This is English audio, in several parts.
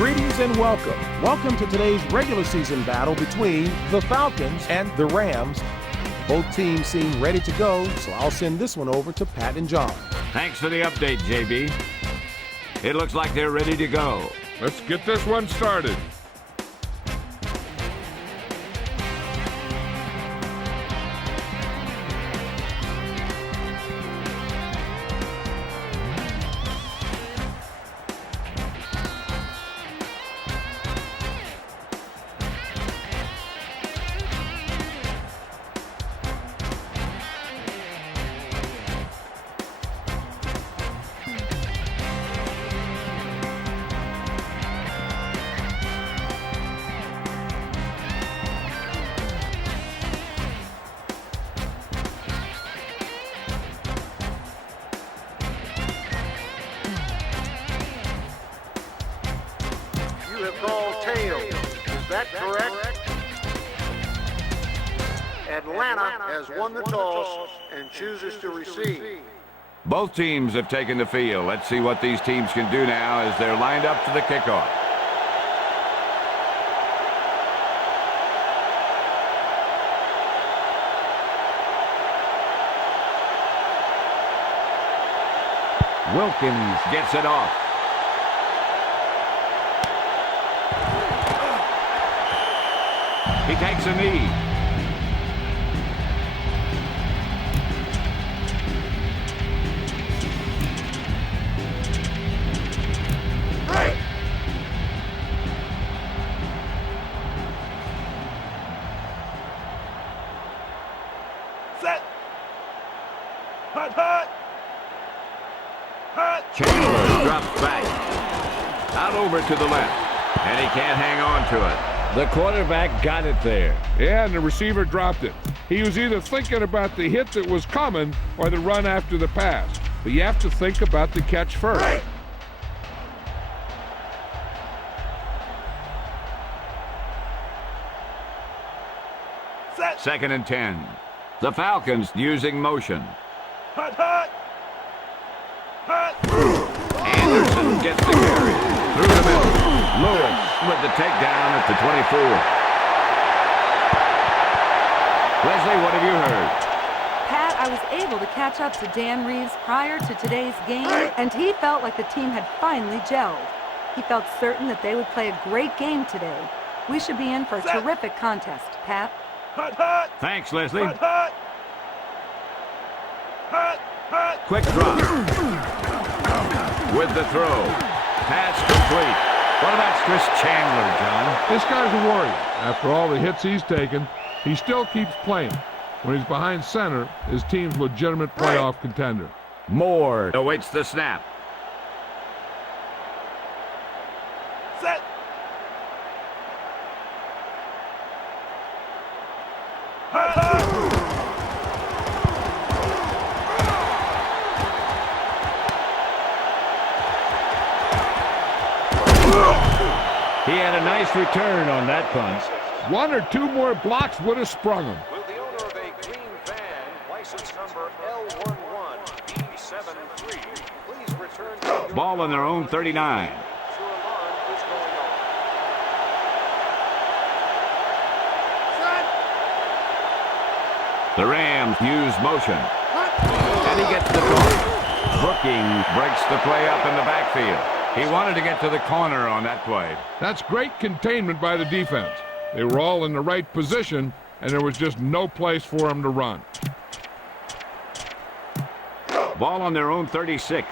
Greetings and welcome. Welcome to today's regular season battle between the Falcons and the Rams. Both teams seem ready to go, so I'll send this one over to Pat and John. Thanks for the update, JB. It looks like they're ready to go. Let's get this one started. You have called tails. Is that correct? Atlanta has won the toss and chooses to receive. Both teams have taken the field. Let's see what these teams can do now as they're lined up for the kickoff. Wilkins gets it off. He takes a knee. Right. Set. Hut, hut. Hut. Chandler drops back. Out over to the left. And he can't hang on to it. The quarterback got it there. Yeah, and the receiver dropped it. He was either thinking about the hit that was coming or the run after the pass. But you have to think about the catch first. Right. Set. 2nd and 10. The Falcons using motion. Hut, hut. Hut. Anderson gets the carry. Through the middle. Lewis with the takedown at the 24. Leslie, what have you heard? Pat, I was able to catch up to Dan Reeves prior to today's game, and he felt like the team had finally gelled. He felt certain that they would play a great game today. We should be in for a terrific contest, Pat. Hut, hut. Thanks, Leslie. Hut, hut. Hut, hut. Quick drop. With the throw. Pass complete. What about Chris Chandler, John? This guy's a warrior. After all the hits he's taken, he still keeps playing. When he's behind center, his team's legitimate playoff contender. Moore awaits the snap. Set. He had a nice return on that punt. One or two more blocks would have sprung him. Will the owner of a green van, license number L11B73, please return to Ball on their own 39. Sure alarm is going on. The Rams use motion. And he gets the ball. Brookings breaks the play up in the backfield. He wanted to get to the corner on that play. That's great containment by the defense. They were all in the right position, and there was just no place for them to run. Ball on their own 36.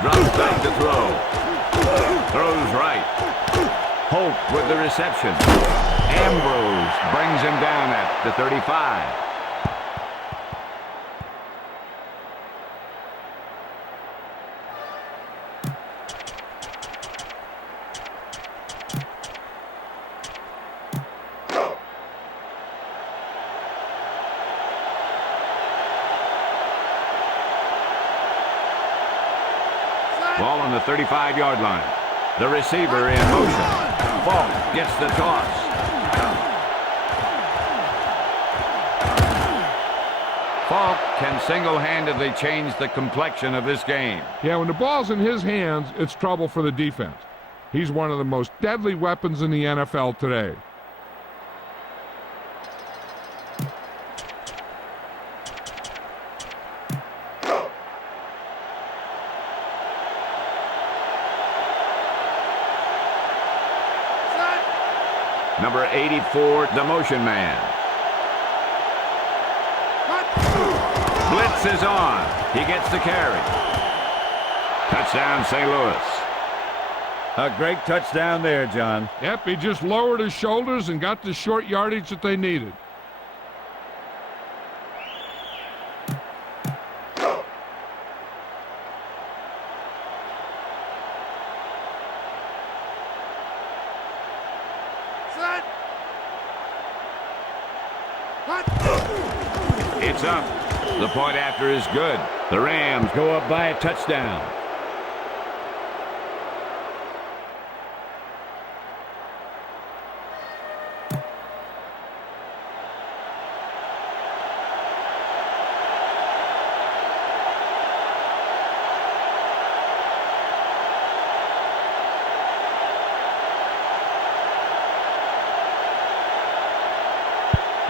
Drops back to throw. Throws right. Holt with the reception. Ambrose brings him down at the 35. Ball on the 35-yard line. The receiver in motion. Falk gets the toss. Falk can single-handedly change the complexion of this game. Yeah, when the ball's in his hands, it's trouble for the defense. He's one of the most deadly weapons in the NFL today. Number 84, the motion man. Blitz is on. He gets the carry. Touchdown, St. Louis. A great touchdown there, John. Yep, he just lowered his shoulders and got the short yardage that they needed. It's up. The point after is good. The Rams Go up by a touchdown.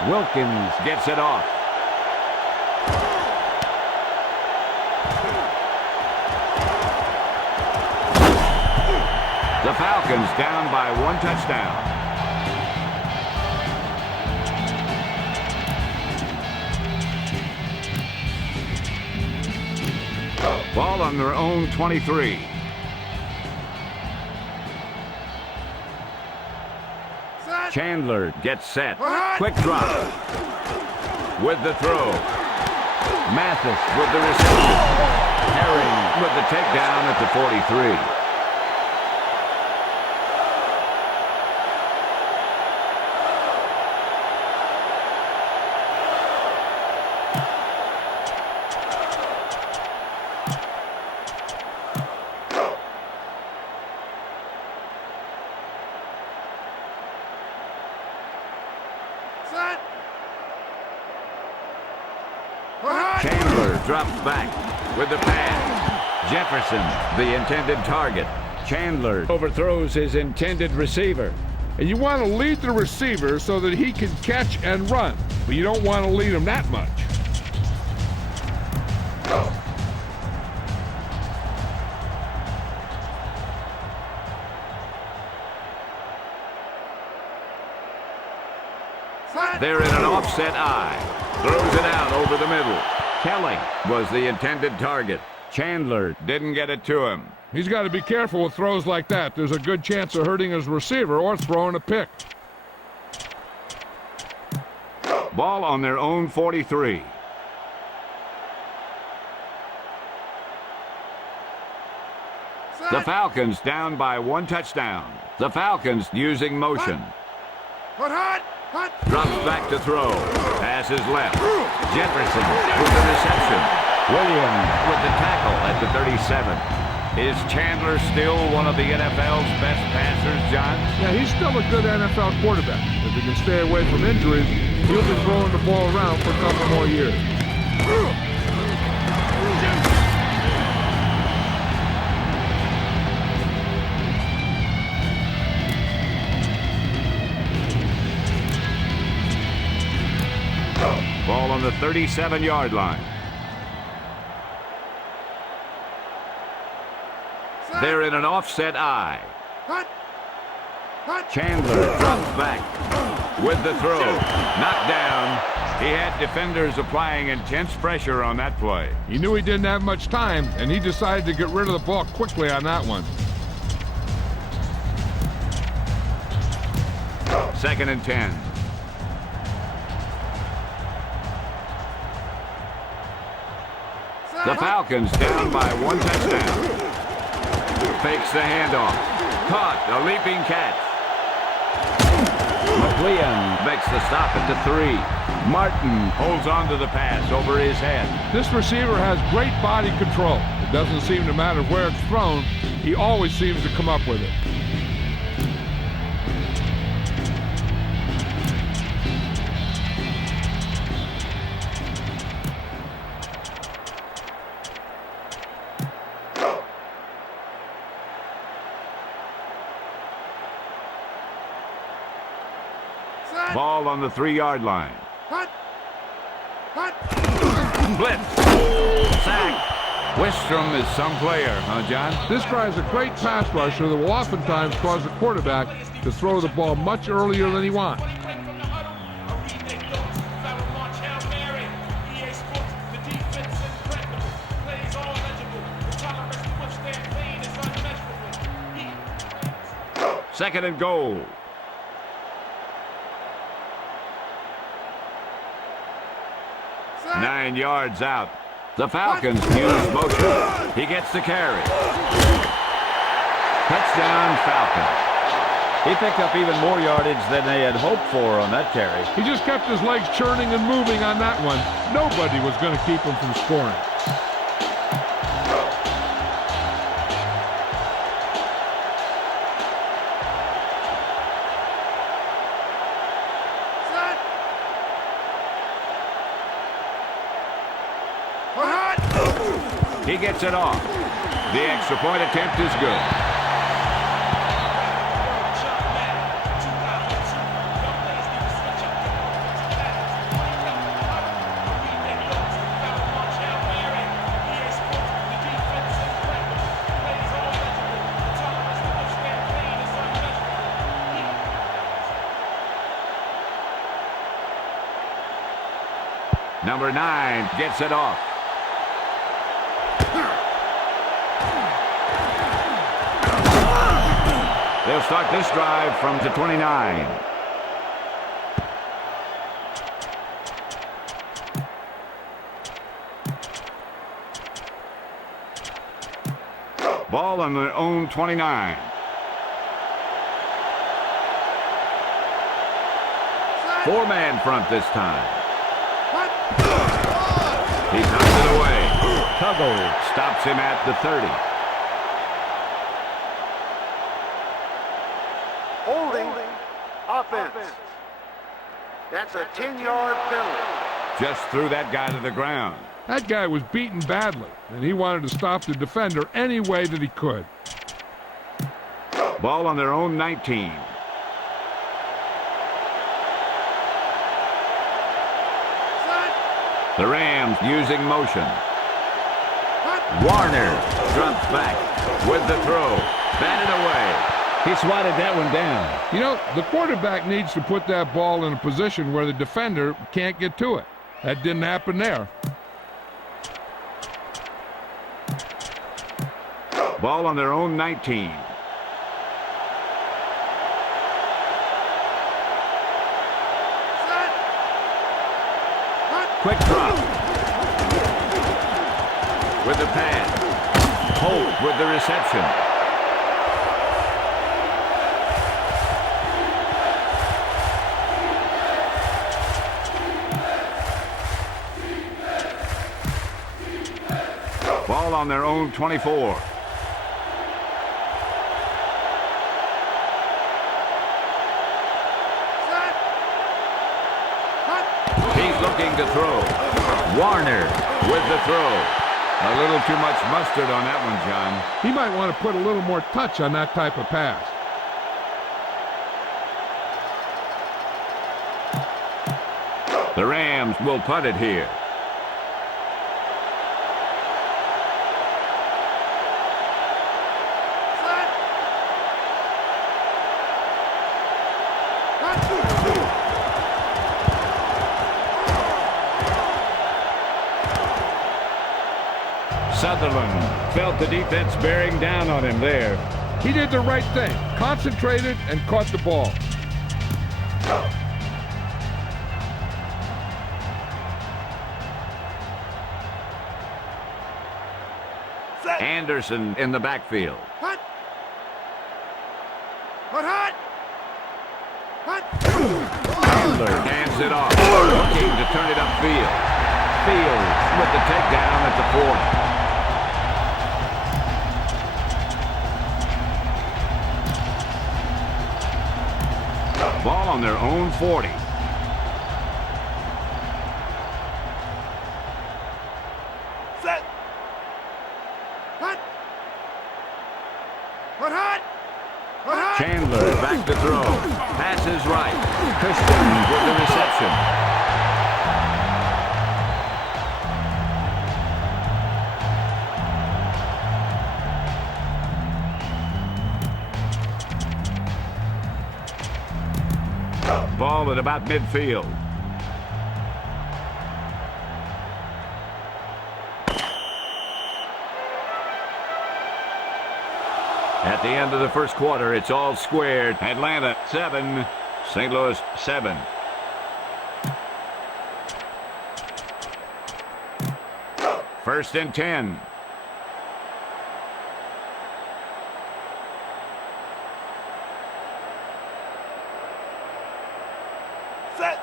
Wilkins gets it off. The Falcons down by 1 touchdown. Ball on their own 23. Chandler gets set. Quick drop. With the throw. Mathis with the reception. Herring with the takedown at the 43. Chandler drops back with the pass. Jefferson, the intended target. Chandler overthrows his intended receiver. And you want to lead the receiver so that he can catch and run, but you don't want to lead him that much. They're in an offset eye. Throws it out over the middle. Kelly was the intended target. Chandler didn't get it to him. He's got to be careful with throws like that. There's a good chance of hurting his receiver or throwing a pick. Ball on their own 43. The Falcons down by 1 touchdown. The Falcons using motion. Drops back to throw. Passes left. Jefferson with the reception. Williams with the tackle at the 37. Is Chandler still one of the NFL's best passers, John? Yeah, he's still a good NFL quarterback. If he can stay away from injuries, he'll be throwing the ball around for a couple more years. Ball on the 37-yard line. They're in an offset eye. Chandler drops back with the throw. Knocked down. He had defenders applying intense pressure on that play. He knew he didn't have much time, and he decided to get rid of the ball quickly on that one. 2nd and 10. The Falcons down by 1 touchdown. Fakes the handoff. Caught. A leaping catch. McLean Makes the stop at the 3. Martin holds on to the pass over his head. This receiver has great body control. It doesn't seem to matter where it's thrown. He always seems to come up with it. Ball on the 3-yard line. Blitz. Sack. Wistrom is some player, huh, John? This guy is a great pass rusher that will oftentimes cause the quarterback to throw the ball much earlier than he wants. Second and goal. Set. 9 yards out. The Falcons use motion. He gets the carry. Touchdown, Falcons. He picked up even more yardage than they had hoped for on that carry. He just kept his legs churning and moving on that one. Nobody was going to keep him from scoring. He gets it off. The extra point attempt is good. Number 9 gets it off. They'll start this drive from the 29. Ball on their own 29. Four-man front this time. He knocks it away. Tuggle stops him at the 30. Holding offense. That's a 10-yard penalty. Just threw that guy to the ground. That guy was beaten badly, and he wanted to stop the defender any way that he could. Ball on their own 19. The Rams using motion. Warner drops back with the throw. Batted away. He swatted that one down. You know, the quarterback needs to put that ball in a position where the defender can't get to it. That didn't happen there. Ball on their own 19. Quick drop. With the pass. Holt with the reception. Ball on their own 24. He's looking to throw. Warner with the throw. A little too much mustard on that one, John. He might want to put a little more touch on that type of pass. The Rams will punt it here. Sutherland felt the defense bearing down on him there. He did the right thing, concentrated and caught the ball. Anderson in the backfield. Chandler hands it off. Looking to turn it upfield. Fields with the takedown at the 40. Ball on their own 40. Set. Hut. Hut. Chandler back to throw. Pass passes right. Christian with the reception. Ball at about midfield. At the end of the first quarter, it's all squared. Atlanta 7, St. Louis 7. First and 10. Set.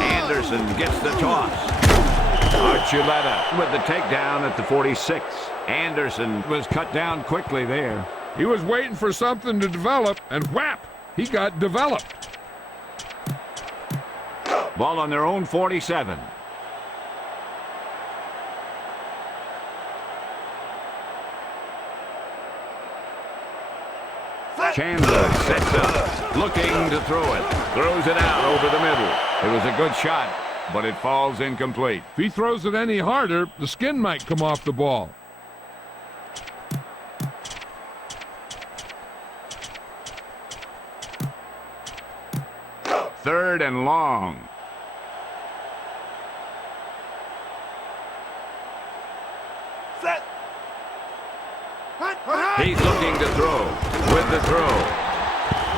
Anderson gets the toss. Archuleta with the takedown at the 46. Anderson was cut down quickly there. He was waiting for something to develop, and whap, he got developed. Ball on their own 47. Chandler sets up, looking to throw it. Throws it out over the middle. It was a good shot, but it falls incomplete. If he throws it any harder, the skin might come off the ball. Third and long. Set. He's looking to throw. With the throw,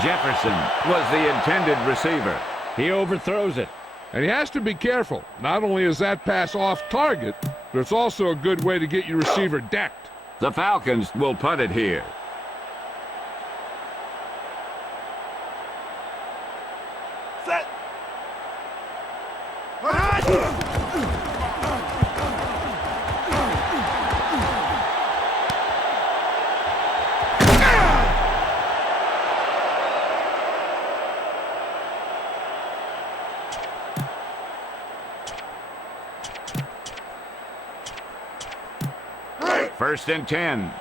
Jefferson was the intended receiver. He overthrows it. And he has to be careful. Not only is that pass off target, but it's also a good way to get your receiver decked. The Falcons will punt it here. Set. First and 10.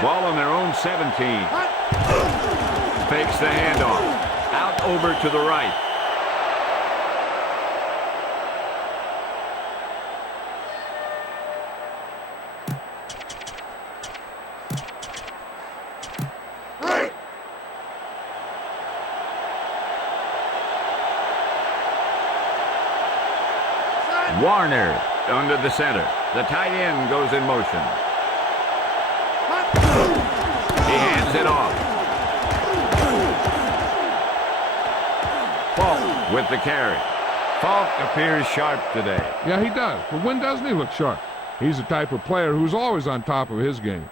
Ball on their own 17. Fakes the handoff. Out over to the right. Warner under the center. The tight end goes in motion. He hands it off. Falk with the carry. Falk appears sharp today. Yeah, he does. But when doesn't he look sharp? He's the type of player who's always on top of his game.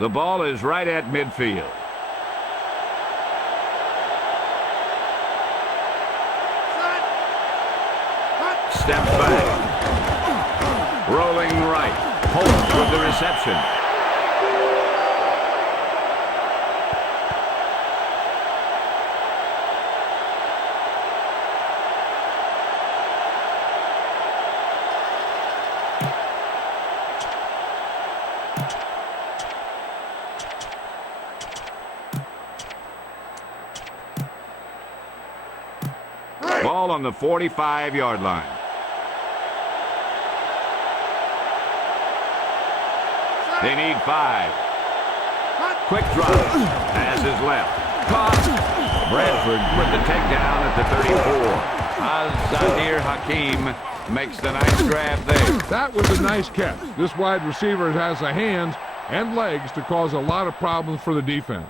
The ball is right at midfield. Steps back. Rolling right. Holt with the reception. Ball on the 45-yard line. They need 5. Quick drop. Pass is left. Caught. Bradford with the takedown at the 34. Zadir Hakim makes the nice grab there. That was a nice catch. This wide receiver has the hands and legs to cause a lot of problems for the defense.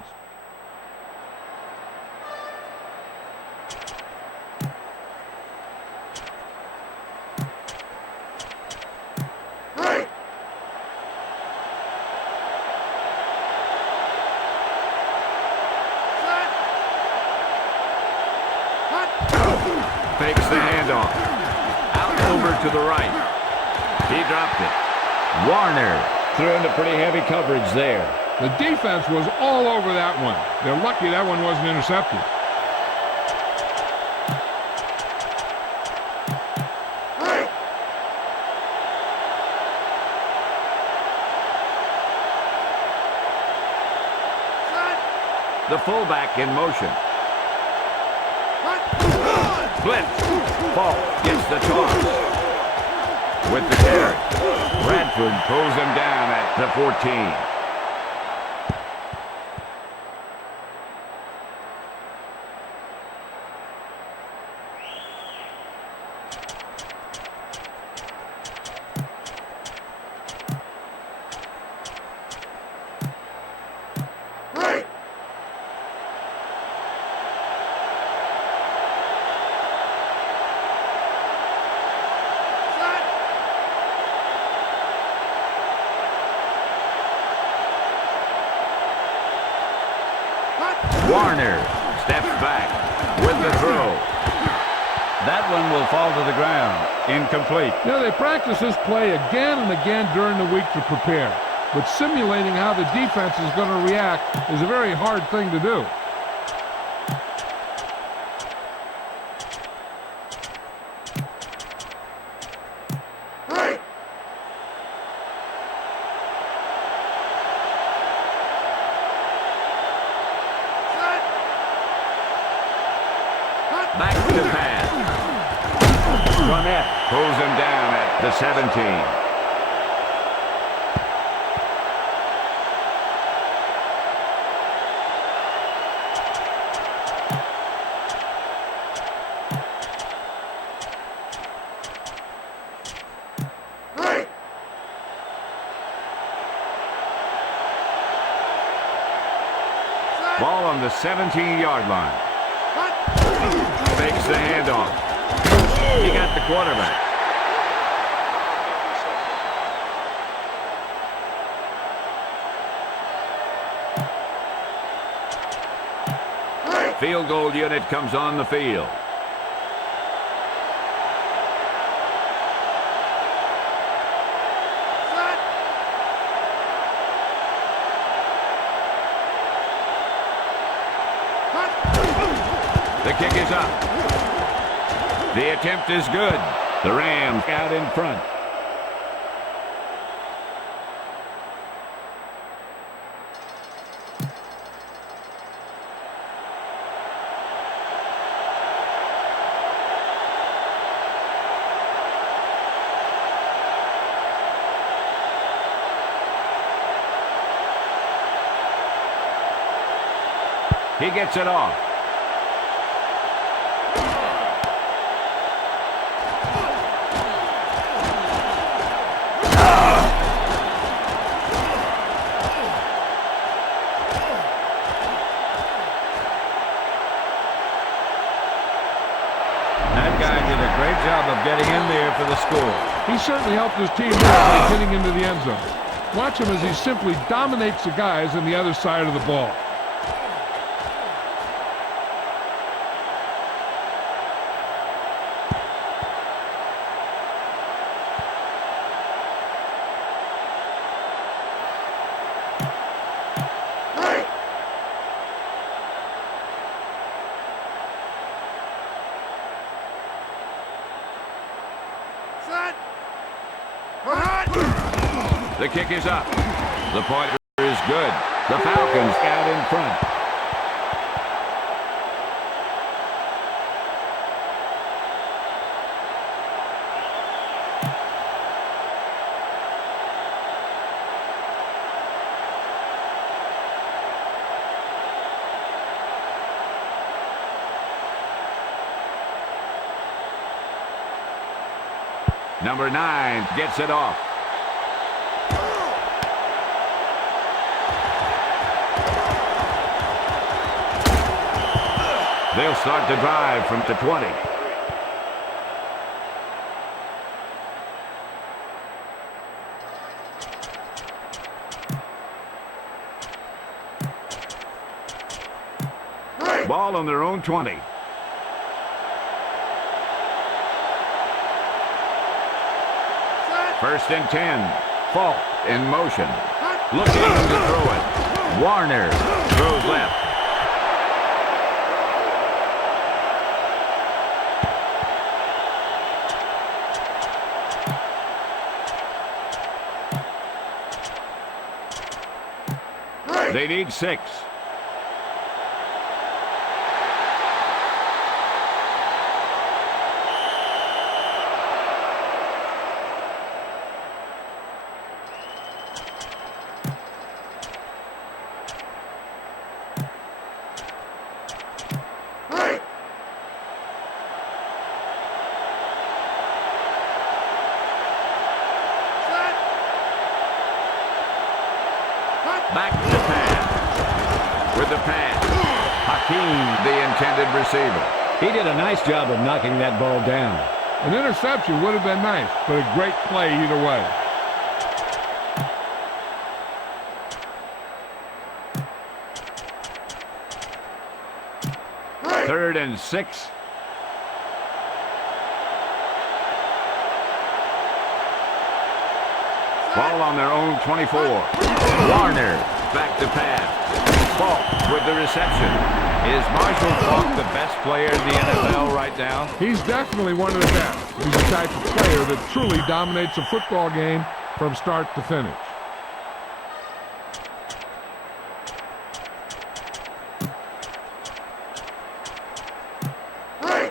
Fakes the handoff. Out over to the right. He dropped it. Warner threw into pretty heavy coverage there. The defense was all over that one. They're lucky that one wasn't intercepted. The fullback in motion. Blitz. Falk gets the toss. With the carry. Bradford pulls him down at the 14. Warner steps back with the throw. That one will fall to the ground. Incomplete. You know, they practice this play again and again during the week to prepare. But simulating how the defense is going to react is a very hard thing to do. Back to the pass. Ronette pulls him down at the 17. Ball on the 17-yard line. Fakes the handoff. He got the quarterback. Field goal unit comes on the field. The kick is up. The attempt is good. The Rams out in front. He gets it off. That guy did a great job of getting in there for the score. He certainly helped his team by getting into the end zone. Watch him as he simply dominates the guys on the other side of the ball. The kick is up. The pointer is good. The Falcons out in front. Number 9 gets it off. They'll start the drive from the 20. Ball on their own 20. First and 10. Falk in motion. Looking to throw it. Warner throws left. They need 6. Back to the pass. With the pass, Hakeem, the intended receiver. He did a nice job of knocking that ball down. An interception would have been nice, but a great play either way. Third and 6. Ball on their own 24. Warner back to pass. Falk with the reception. Is Marshall Falk the best player in the NFL right now? He's definitely one of the best. He's the type of player that truly dominates a football game from start to finish.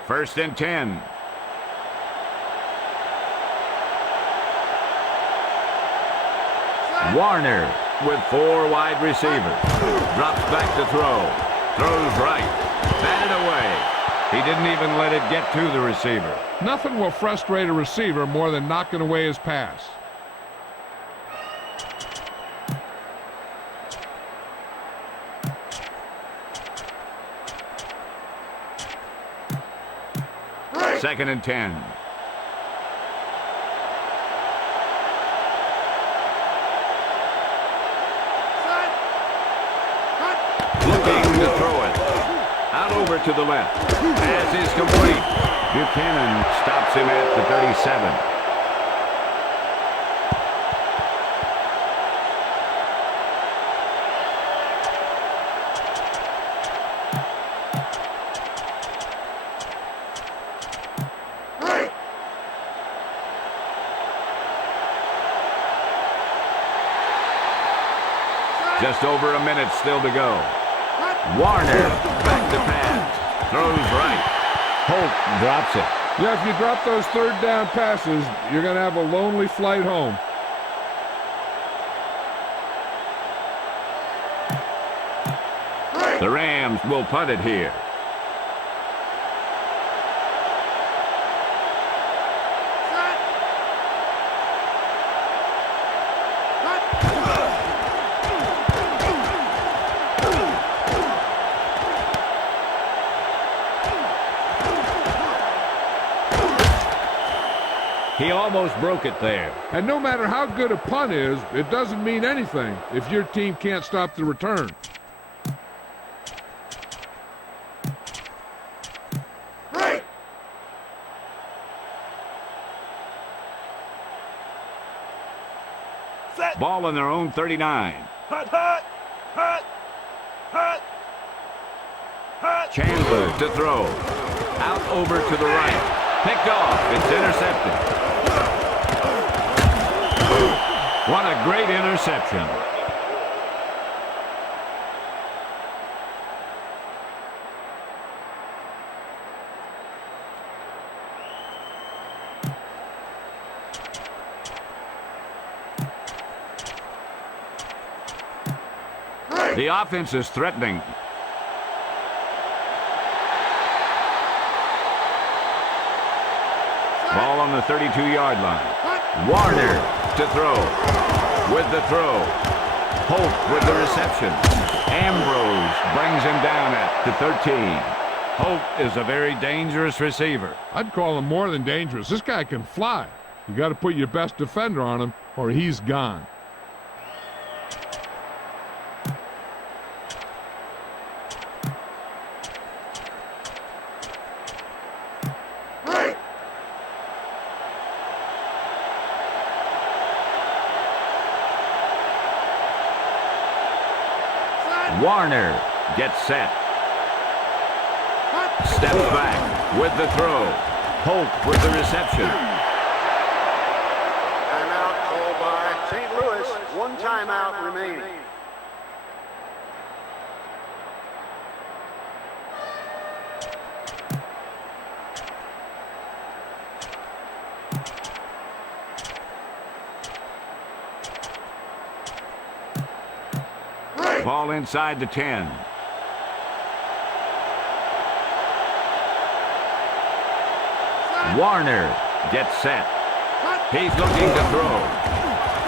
First and 10. Warner with 4 wide receivers. Drops back to throw. Throws right. Batted away. He didn't even let it get to the receiver. Nothing will frustrate a receiver more than knocking away his pass. Second and 10. Looking to throw it. Out over to the left. Pass is complete. Buchanan stops him at the 37. Just over a minute still to go. Warner back to pass. Throws right. Holt drops it. Yeah, if you drop those third down passes, you're going to have a lonely flight home. The Rams will punt it here. He almost broke it there. And no matter how good a punt is, it doesn't mean anything if your team can't stop the return. Ball on their own 39. Chandler to throw. Out over to the right. Picked off. It's intercepted. What a great interception. The offense is threatening. Ball on the 32-yard line. Warner to throw. With the throw. Holt with the reception. Ambrose brings him down at the 13. Holt is a very dangerous receiver. I'd call him more than dangerous. This guy can fly. You got to put your best defender on him or he's gone. Warner gets set. Steps back with the throw. Holt with the reception. Timeout called by St. Louis. One timeout remaining. Ball inside the 10. Warner gets set. He's looking to throw.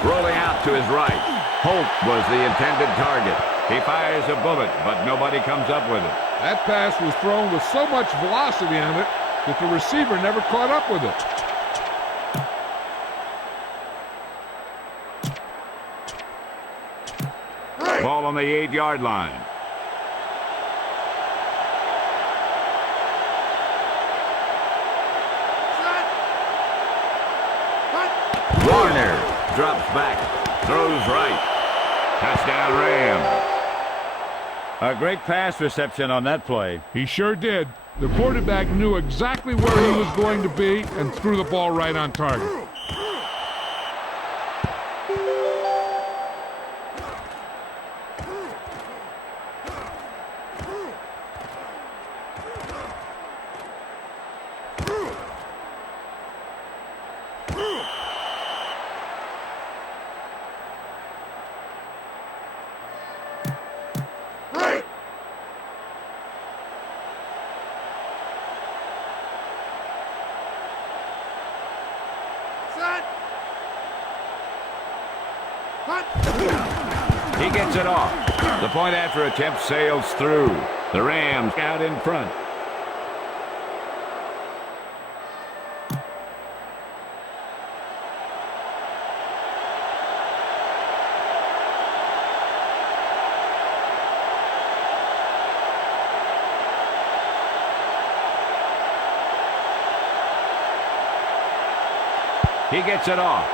Rolling out to his right. Holt was the intended target. He fires a bullet, but nobody comes up with it. That pass was thrown with so much velocity on it that the receiver never caught up with it. Ball on the 8-yard line. Warner drops back, throws right. Touchdown Rams. A great pass reception on that play. He sure did. The quarterback knew exactly where he was going to be and threw the ball right on target. He gets it off. The point after attempt sails through. The Rams out in front. He gets it off.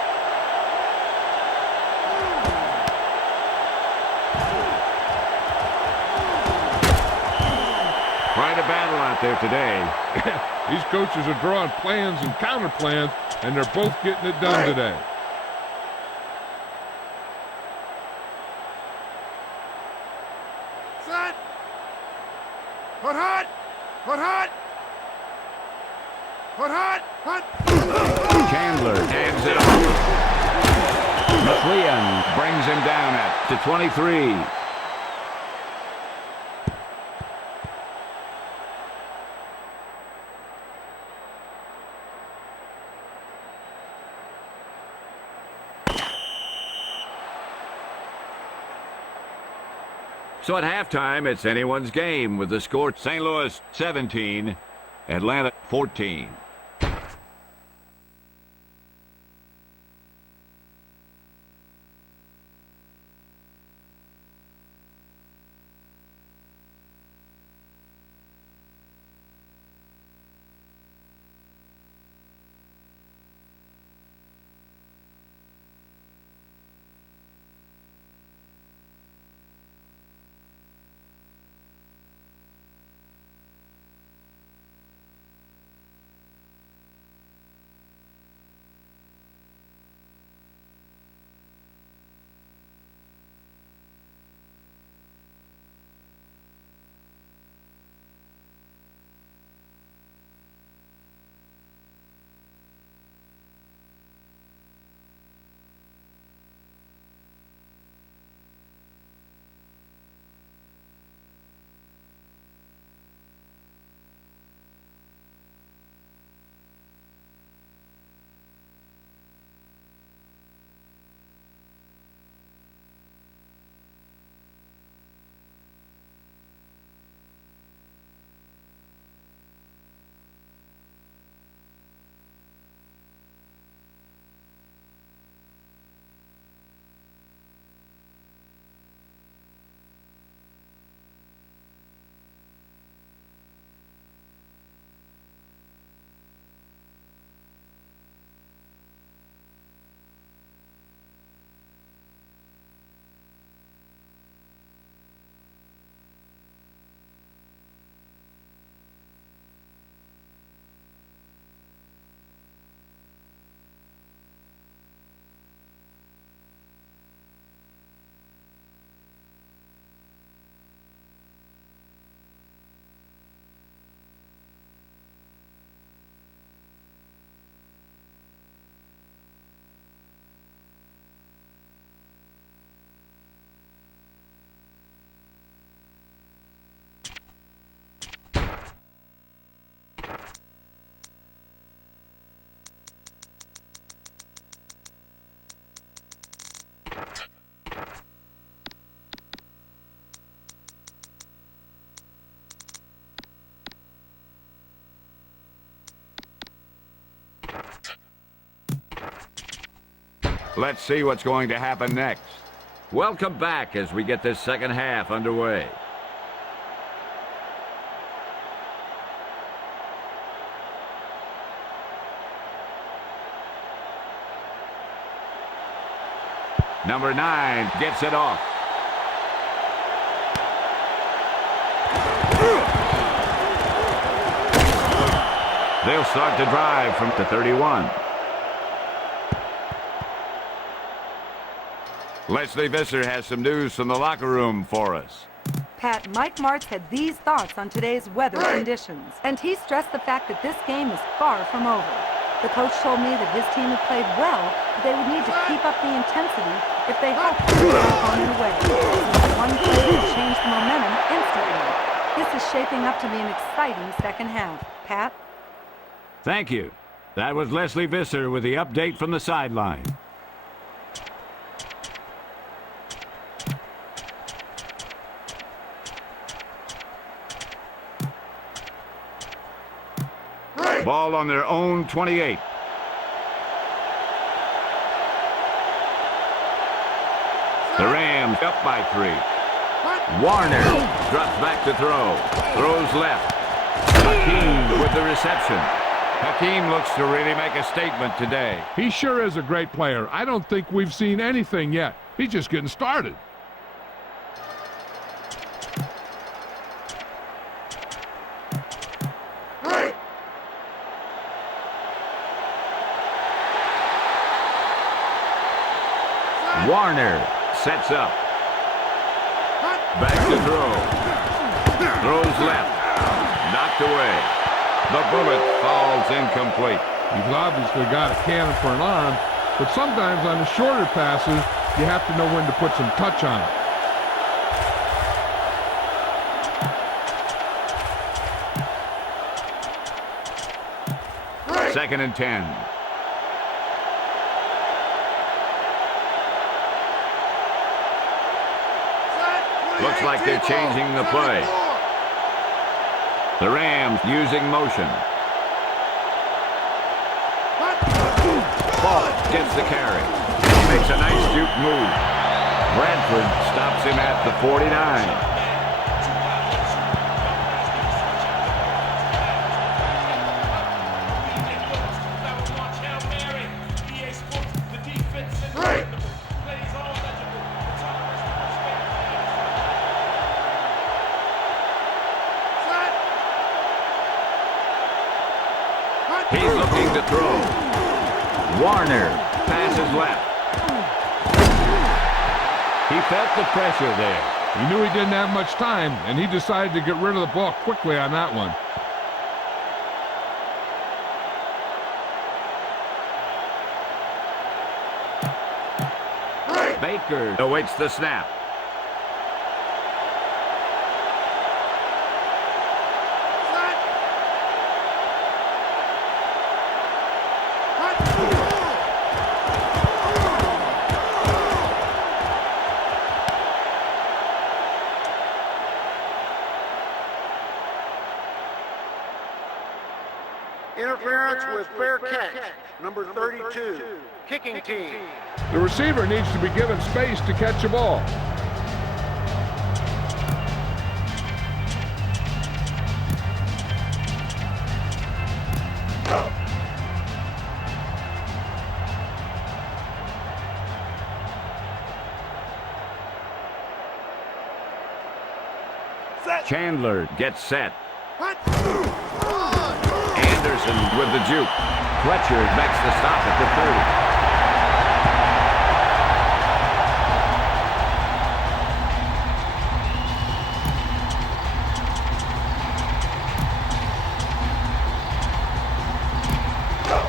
Quite a battle out there today. These coaches are drawing plans and counter plans, and they're both getting it done today. Set. Put hot. Put hot. Put hot. Hot. Chandler hands it off. McLean brings him down at the 23. So at halftime, it's anyone's game with the score St. Louis 17, Atlanta 14. Let's see what's going to happen next. Welcome back as we get this second half underway. Number 9 gets it off. They'll start to drive from the 31. Leslie Visser has some news from the locker room for us. Pat, Mike Martz had these thoughts on today's weather conditions, and he stressed the fact that this game is far from over. The coach told me that his team had played well, but they would need to keep up the intensity if they hoped to put their opponent away. One play could change the momentum instantly. This is shaping up to be an exciting second half. Pat? Thank you. That was Leslie Visser with the update from the sideline. Ball on their own 28. The Rams up by 3. Warner drops back to throw. Throws left. Hakeem with the reception. Hakeem looks to really make a statement today. He sure is a great player. I don't think we've seen anything yet. He's just getting started. Warner sets up. Back to throw. Throws left. Knocked away. The bullet falls incomplete. He's obviously got a cannon for an arm, but sometimes on the shorter passes, you have to know when to put some touch on it. 2nd and 10. Looks like they're changing the play. The Rams using motion. Ball gets the carry. He makes a nice juke move. Bradford stops him at the 49. He's looking to throw. Warner passes left. He felt the pressure there. He knew he didn't have much time, and he decided to get rid of the ball quickly on that one. Baker awaits the snap. Interference with fair catch, number 32, kicking team. The receiver needs to be given space to catch a ball. Chandler gets set. Anderson with the juke. Fletcher makes the stop at the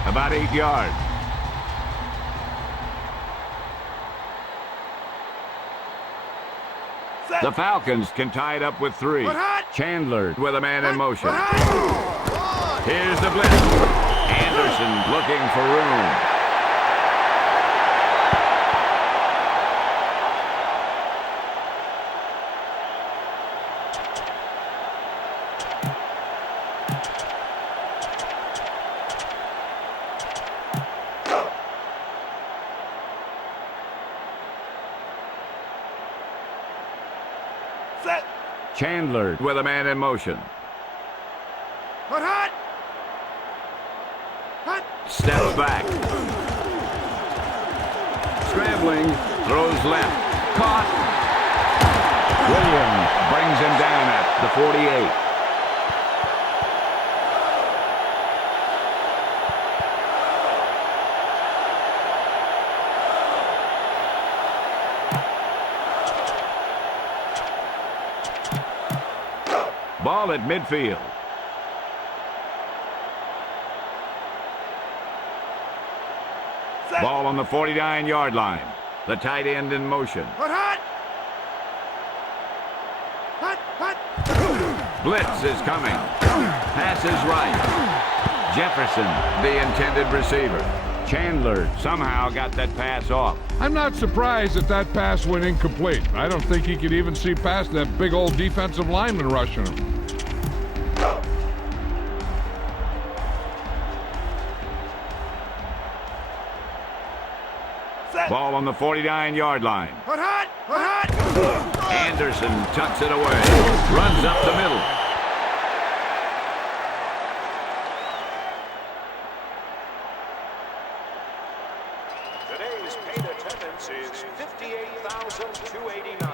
30. About 8 yards. The Falcons can tie it up with 3. Chandler with a man in motion. Here's the blitz. Anderson looking for room. Chandler with a man in motion. Steps back. Scrambling. Throws left. Caught. Williams brings him down at the 48. Ball at midfield. Ball on the 49-yard line. The tight end in motion. Blitz is coming. Pass is right. Jefferson, the intended receiver. Chandler somehow got that pass off. I'm not surprised that that pass went incomplete. I don't think he could even see past that big old defensive lineman rushing him. Ball on the 49-yard line. Anderson tucks it away. Runs up the middle. Today's paid attendance is 58,289.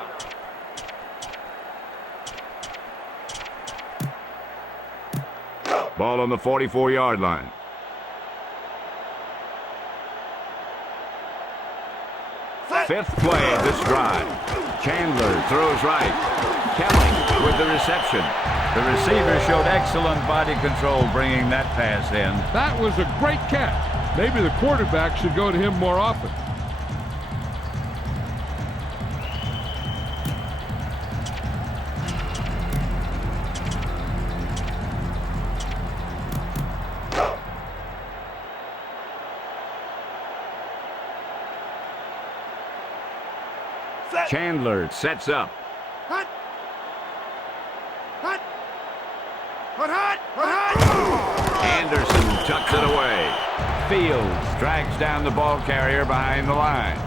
Ball on the 44-yard line. Fifth play of this drive. Chandler throws right. Kelly with the reception. The receiver showed excellent body control bringing that pass in. That was a great catch. Maybe the quarterback should go to him more often. Chandler sets up. Anderson tucks it away. Fields drags down the ball carrier behind the line.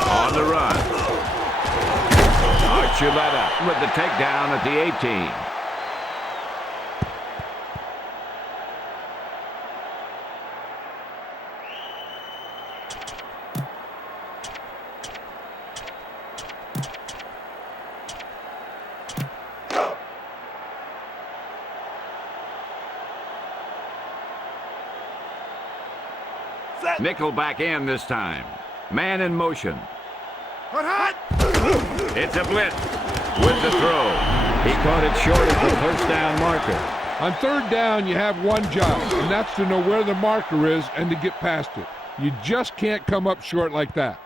On the run. Archuleta with the takedown at the 18. Nickel back in this time. Man in motion. It's a blitz with the throw. He caught it short of the first down marker. On third down, you have one job, and that's to know where the marker is and to get past it. You just can't come up short like that.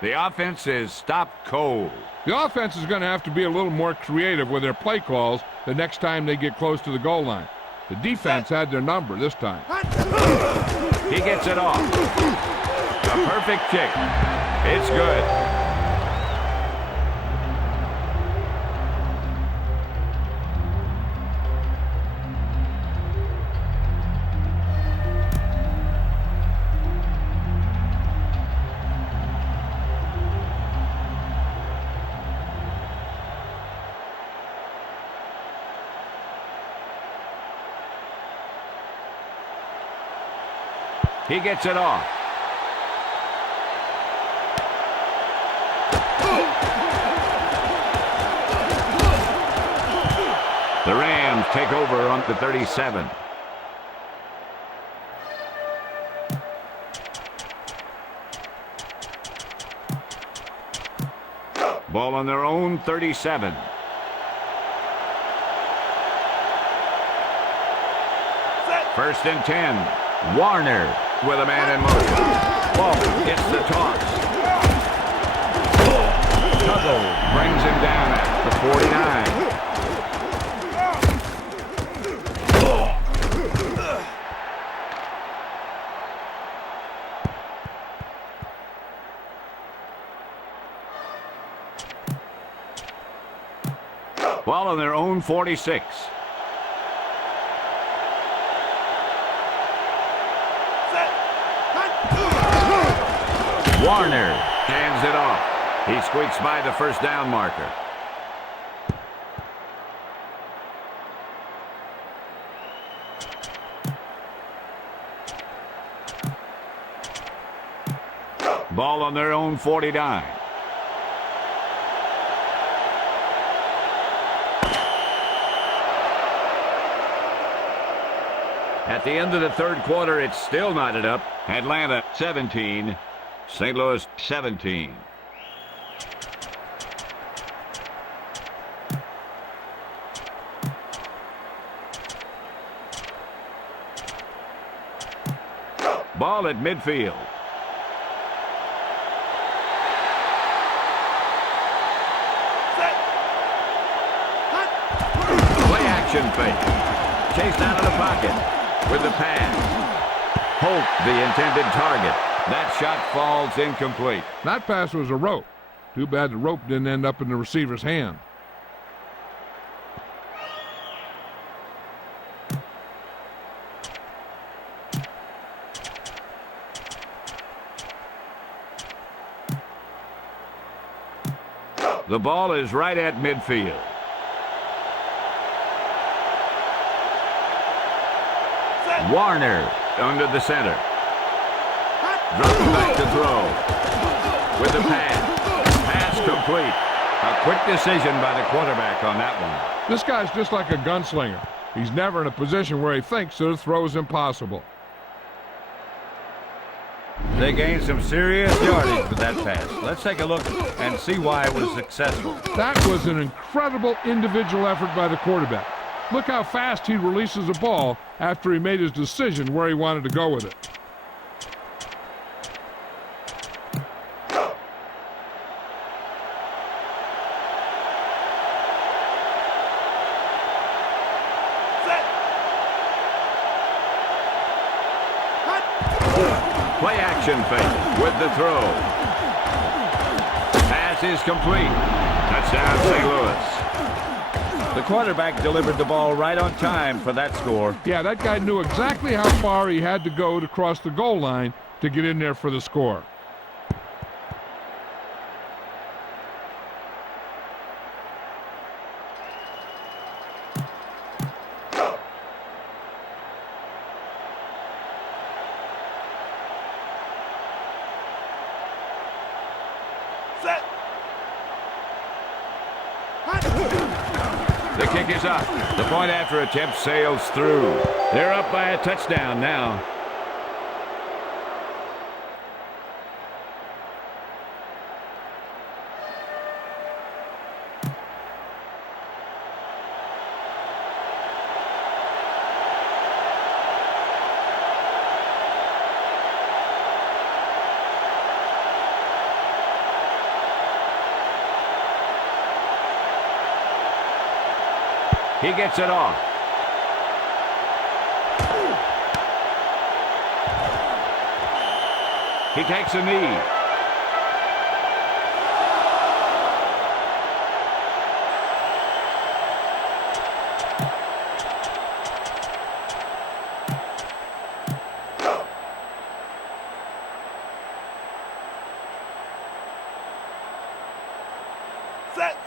The offense is stopped cold. The offense is going to have to be a little more creative with their play calls the next time they get close to the goal line. The defense had their number this time. He gets it off. A perfect kick. It's good. He gets it off. The Rams take over on the 37. Ball on their own 37. First and 10. Warner with a man in motion. Ball gets the toss. Ball on their own 46. Warner hands it off. He squeaks by the first down marker. Ball on their own 49. At the end of the third quarter, it's still knotted up. Atlanta 17, St. Louis 17. Ball at midfield. Play action fake. Chased out of the pocket. With the pass. Holt, the intended target. That shot falls incomplete. That pass was a rope. Too bad the rope didn't end up in the receiver's hand. The ball is right at midfield. Warner under the center. Drops back to throw. With the pass. Pass complete. A quick decision by the quarterback on that one. This guy's just like a gunslinger. He's never in a position where he thinks that a throw is impossible. They gained some serious yardage with that pass. Let's take a look and see why it was successful. That was an incredible individual effort by the quarterback. Look how fast he releases the ball after he made his decision where he wanted to go with it. Play action fake with the throw. Pass is complete. Touchdown, St. Louis. The quarterback delivered the ball right on time for that score. Yeah, that guy knew exactly how far he had to go to cross the goal line to get in there for the score. The kick is up. The point after attempt sails through. They're up by a touchdown now. He gets it off. He takes a knee.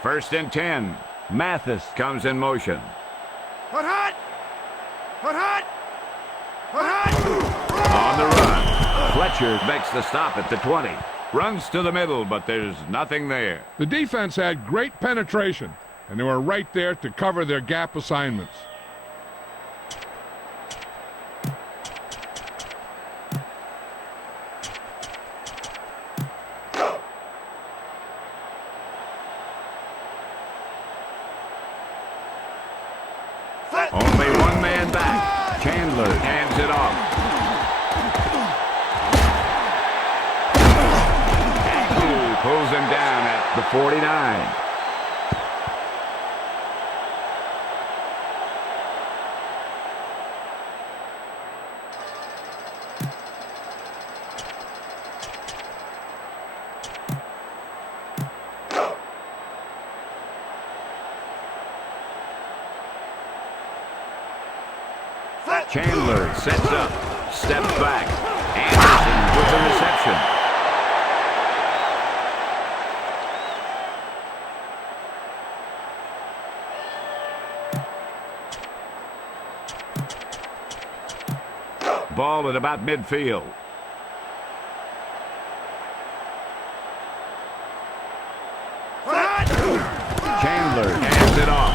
First and 10. Mathis comes in motion. Hot, hot! Hot, hot! Hot, hot! On the run. Fletcher makes the stop at the 20. Runs to the middle, but there's nothing there. The defense had great penetration, and they were right there to cover their gap assignments. Only one man back. Chandler hands it off. Agnew pulls him down at the 49. Chandler sets up, steps back. Anderson with the reception. Ball at about midfield. Chandler hands it off.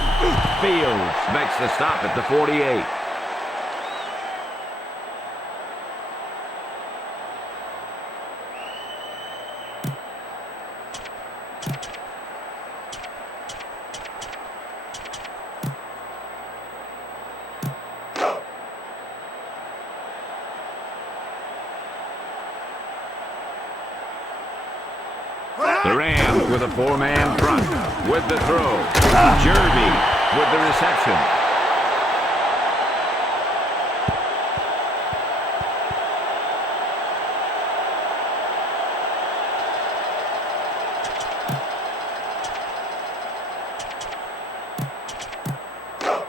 Fields makes the stop at the 48. The Rams with a four-man front with the throw. Jerby with the reception.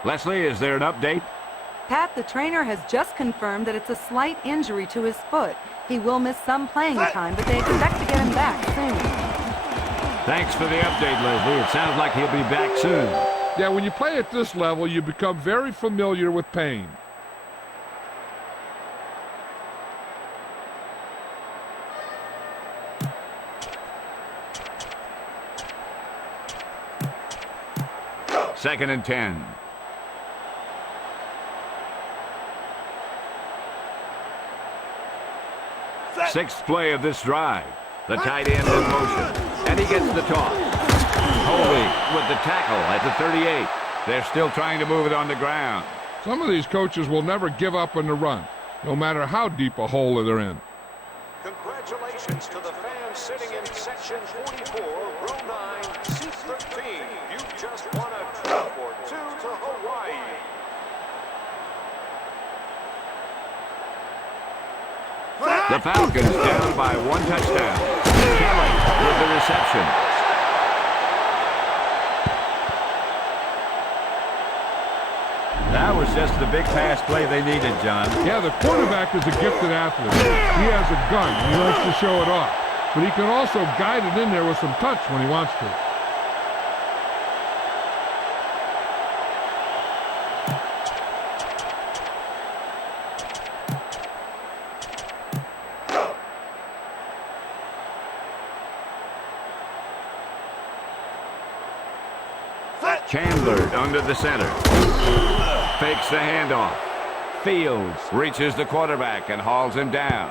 Leslie, is there an update? Pat, the trainer has just confirmed that it's a slight injury to his foot. He will miss some playing time, but they expect to get him back soon. Thanks for the update, Leslie. It sounds like he'll be back soon. Yeah, when you play at this level, you become very familiar with pain. Second and 10. Sixth play of this drive. The tight end in motion. And he gets the toss. Holy with the tackle at the 38. They're still trying to move it on the ground. Some of these coaches will never give up on the run, no matter how deep a hole they're in. Congratulations to the fans sitting in section 44, row 9, seat 13. You just won a trip or two to Hawaii. The Falcons down by one touchdown. Kelly with the reception. That was just the big pass play they needed, John. Yeah, the quarterback is a gifted athlete. He has a gun. He likes to show it off. But he can also guide it in there with some touch when he wants to. Chandler under the center. Fakes the handoff. Fields reaches the quarterback and hauls him down.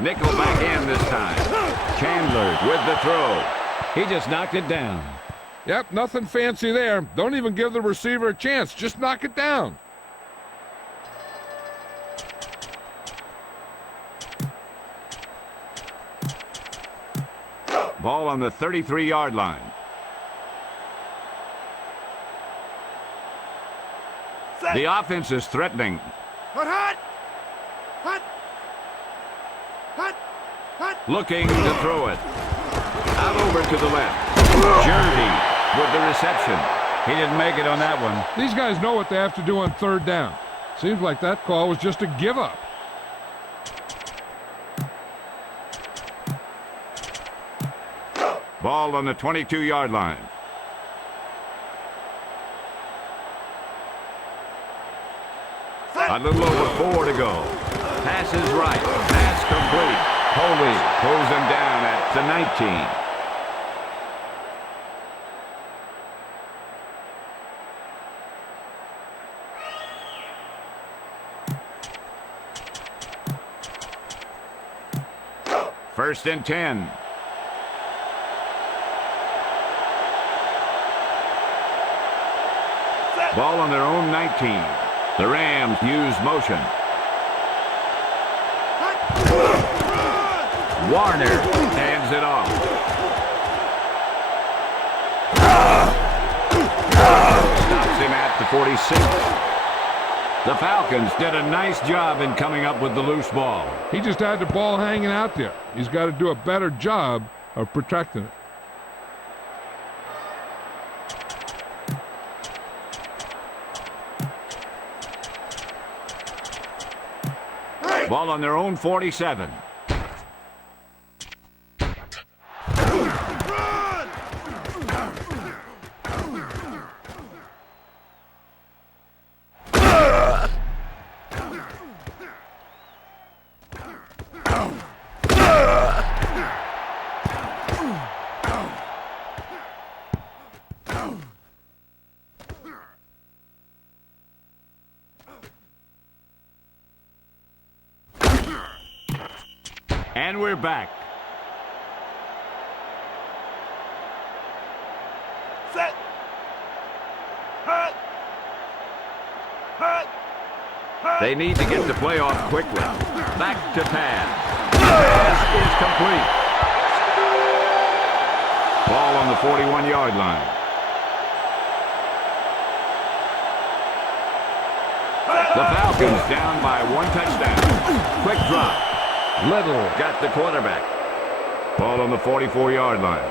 Nickel back in this time. Chandler with the throw. He just knocked it down. Yep, nothing fancy there. Don't even give the receiver a chance. Just knock it down. Ball on the 33-yard line. The offense is threatening. Looking to throw it. Out over to the left. Jerby with the reception. He didn't make it on that one. These guys know what they have to do on third down. Seems like that call was just a give up. Ball on the 22-yard line. A little over 4 to go. Pass is right. Pass complete. Holy pulls him down at the 19. First and 10. Ball on their own 19. The Rams use motion. Warner hands it off. Stops him at the 46. The Falcons did a nice job in coming up with the loose ball. He just had the ball hanging out there. He's got to do a better job of protecting it. Ball on their own 47. And we're back. Set. Hut. Hut. They need to get the play off quickly. Back to pass. Pass is complete. Ball on the 41-yard line. The Falcons down by 1 touchdown. Quick drop. Little got the quarterback. Ball on the 44-yard line.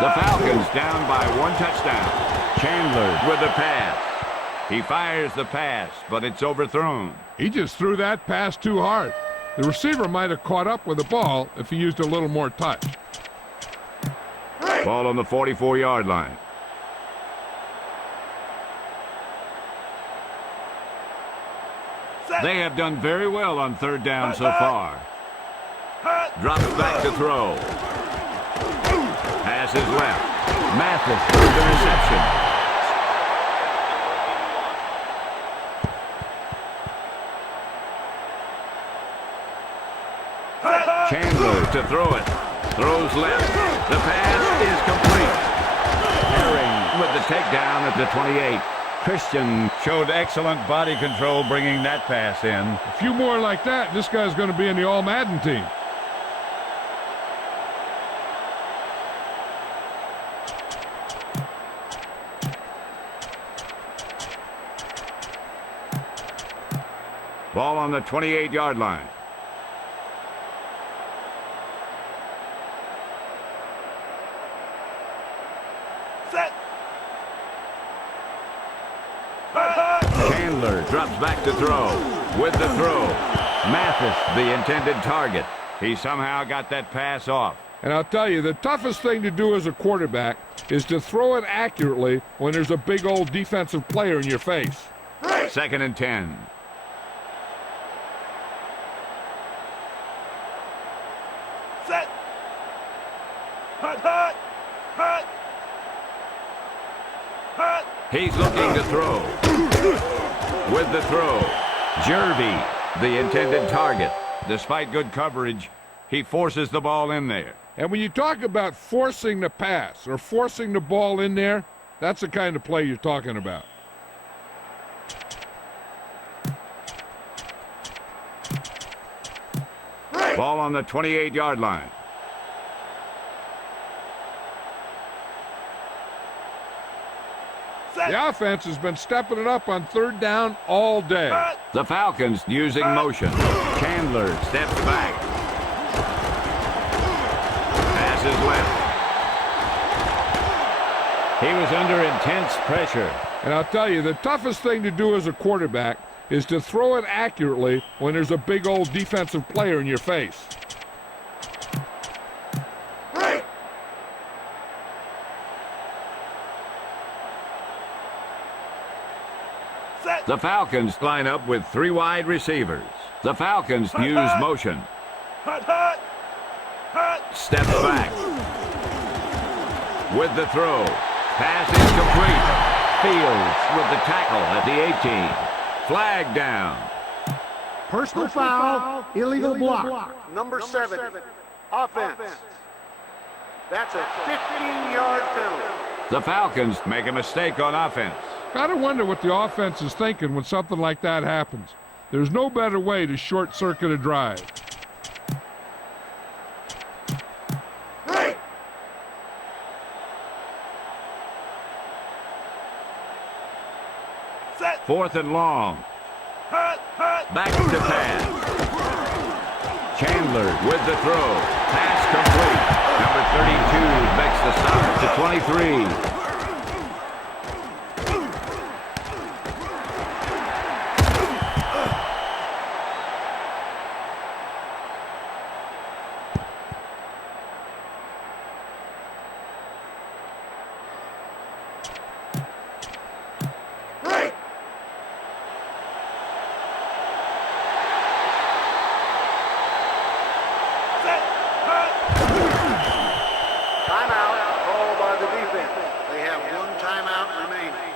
The Falcons down by 1 touchdown. Chandler with the pass. He fires the pass, but it's overthrown. He just threw that pass too hard. The receiver might have caught up with the ball if he used a little more touch. Ball on the 44-yard line. They have done very well on 3rd down so far. Drops back to throw. Pass is left. Mathis with the reception. Chandler to throw it. Throws left. The pass is complete. Herring with the takedown at the 28. Christian showed excellent body control bringing that pass in. A few more like that, this guy's going to be in the All-Madden team. Ball on the 28-yard line. Set. Chandler drops back to throw. With the throw. Mathis, the intended target. He somehow got that pass off. And I'll tell you, the toughest thing to do as a quarterback is to throw it accurately when there's a big old defensive player in your face. 2nd and 10. Set. Hut, hut. Hut. Hut. He's looking to throw. With the throw. Jervy, the intended target. Despite good coverage, he forces the ball in there. And when you talk about forcing the pass or forcing the ball in there, that's the kind of play you're talking about. Ball on the 28-yard line. The offense has been stepping it up on 3rd down all day. The Falcons using motion. Chandler steps back. Pass is left. He was under intense pressure. And I'll tell you, the toughest thing to do as a quarterback is to throw it accurately when there's a big old defensive player in your face. The Falcons line up with 3 wide receivers. The Falcons use motion. Steps back. With the throw. Pass is complete. Fields with the tackle at the 18. Flag down. Personal foul, illegal block. Number 7. Offense. That's a 15-yard penalty. The Falcons make a mistake on offense. Gotta wonder what the offense is thinking when something like that happens. There's no better way to short-circuit a drive. 4th and long. Back to pass. Chandler with the throw. Pass complete. Number 32 makes the start to 23. Timeout called by the defense. They have one timeout remaining.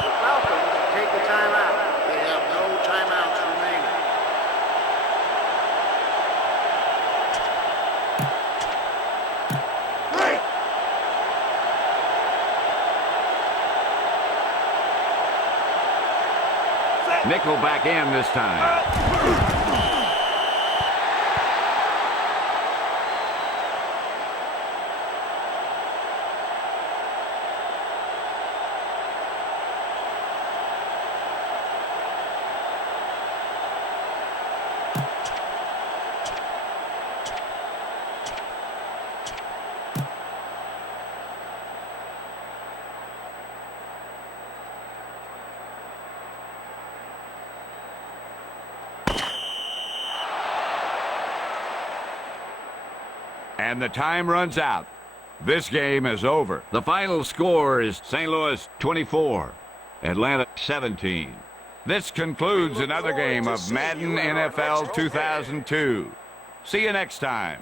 The Falcons take the timeout. They have no timeouts remaining. Nickel back in this time. And the time runs out. This game is over. The final score is St. Louis 24, Atlanta 17. This concludes another game of Madden NFL 2002. See you next time.